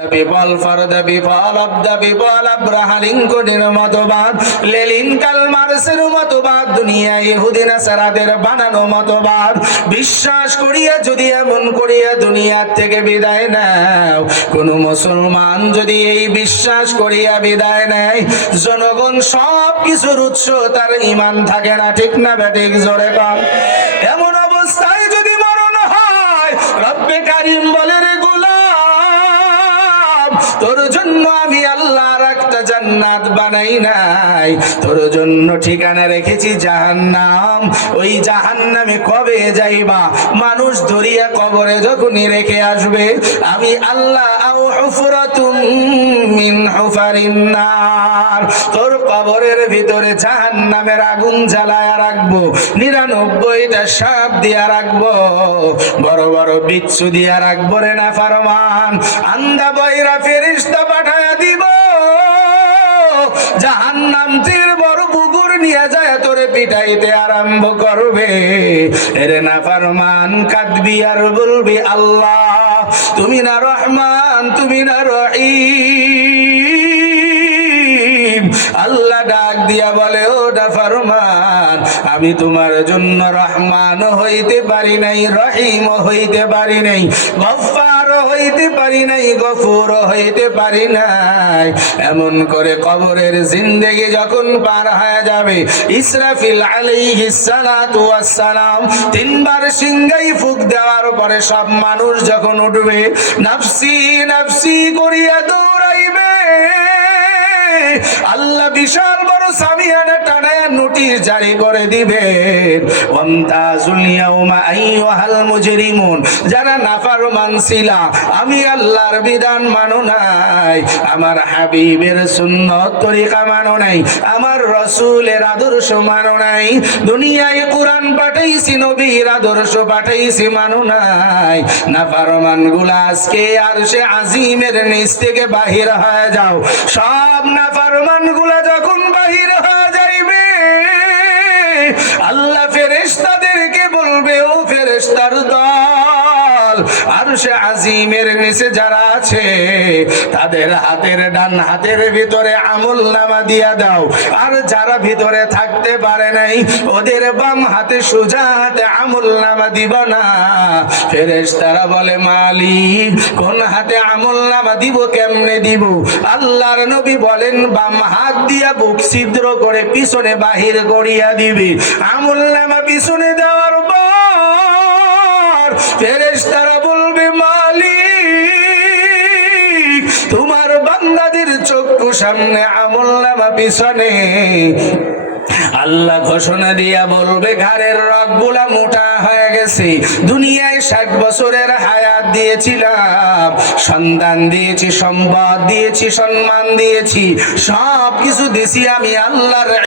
বিপল ফরদ বিপল অব্দ বিপল আব্রাহা লিঙ্কনের মতবাদ লেলিন কাল মার্সের মতবাদ দুনিয়া ইহুদি নাসারাদের বানানো মতবাদ বিশ্বাস করিয়া যদি এমন করিয়া দুনিয়া থেকে বিদায় নাও, কোন মুসলমান যদি এই বিশ্বাস করিয়া বিদায় নেয়, জনগণ সব কিছুর উৎস তার ঈমান থাকে না। ঠিক না বেঠিক? জোরে কর। এমন অবস্থায় যদি মরণ হয়, রব্বে কারীম বলে, রে গোলাম, তোর জন্য আমি আল্লাহর একটা জান্নাত বানাই নাই, তোর জন্য ঠিকানা রেখেছি জাহান্নাম। ওই জাহান্নামে কবে যাইবা? মানুষ ধরিয়া কবরে যখনই রেখে আসবে, আমি আল্লাহ আও হুফরাতুম মিন হুফারিন নার, তোর কবরের ভিতরে জাহান্নামের আগুন জ্বালায়া রাখবো, 99টা সাপ দিয়া রাখবো, বড় বড় বিচ্ছু দিয়া রাখবো রে নাফরমান। আন্দা বয়রা ফেরেশতা পাঠায়া দিব, জাহান্নাম তীর বড় বুগুর নিয়ে যায় তোরে পিটাইতে আরম্ভ করবে। এরে নাফরমান কাঁদবি আর বলবি, আল্লাহ তুমি না রহমান, তুমি না রহিম। আল্লাহ ডাক দিয়া বলে, ও নাফরমান, আমি তোমার জন্য রহমান হইতে পারি নাই, রহিম হইতে পারি নাই, গফফার হইতে পারি নাই, গফুর হইতে পারি নাই। এমন করে কবরের জিন্দেগি যখন পার হয়ে যাবে, ইসরাফিল আলাইহিস সালাতু ওয়াস সালাম 3 বার সিংহাই ফুঁক দেওয়ার পরে সব মানুষ যখন উঠবে, নাফসি নাফসি করিয়া দৌড়াইবে। আল্লাহ বিশাল বড় সামিয়ানা টানায়া নোটিশ জারি করে দিবেন, ওয়ামতাজুল ইয়াউমা আইয়ুহাল মুজরিমুন, যারা নাফরমান ছিলা, আমি আল্লাহর বিধান মানো নাই, আমার হাবিবের সুন্নত তরিকা মানো নাই, আমার রাসূলের আদর্শ মানো নাই, দুনিয়ায় কোরআন পাঠাইছি, নবীর আদর্শ পাঠাইছি, মানো নাই, নাফরমান গুলা আজকে আরশে আজিমের নিচ থেকে বাহির হয়ে যাও। সব নাফরমান গুলা যখন বাহির হয়ে যাইবে, আল্লাহ ফেরেশতাদেরকে বলবে, ও ফেরেশতার দল, আরশে আজিমের নিচে যারা আছে তাদের হাতের ডান হাতের ভিতরে আমলনামা দিয়া দাও, আর যারা ভিতরে থাকতে পারে নাই ওদের বাম হাতে সোজা হাতে আমলনামা দিব না। ফেরেশতারা বলে, মালিক কোন হাতে আমলনামা দিব, কেমনে দিব? আল্লাহর নবী বলেন, বাম হাত দিয়া বুক ছিদ্র করে পিছনে বাহির করিয়া দিবি। আমলনামা পিছনে দেওয়ার পর ফেরেশতারা বলবে, মালিক তোমার বান্দাদের চক্ষু সামনে আমলনামা পিছনে। আল্লাহ ঘোষণা দিয়া বলবে, ঘাড়ের রগগুলা মোটা হয়ে গেছে, দুনিয়ায় 60 বছরের হায়াত দিয়েছিলাম, সন্তান দিয়েছি, সম্পদ দিয়েছি, সম্মান দিয়েছি, সব কিছু দিয়েছি আমি আল্লাহর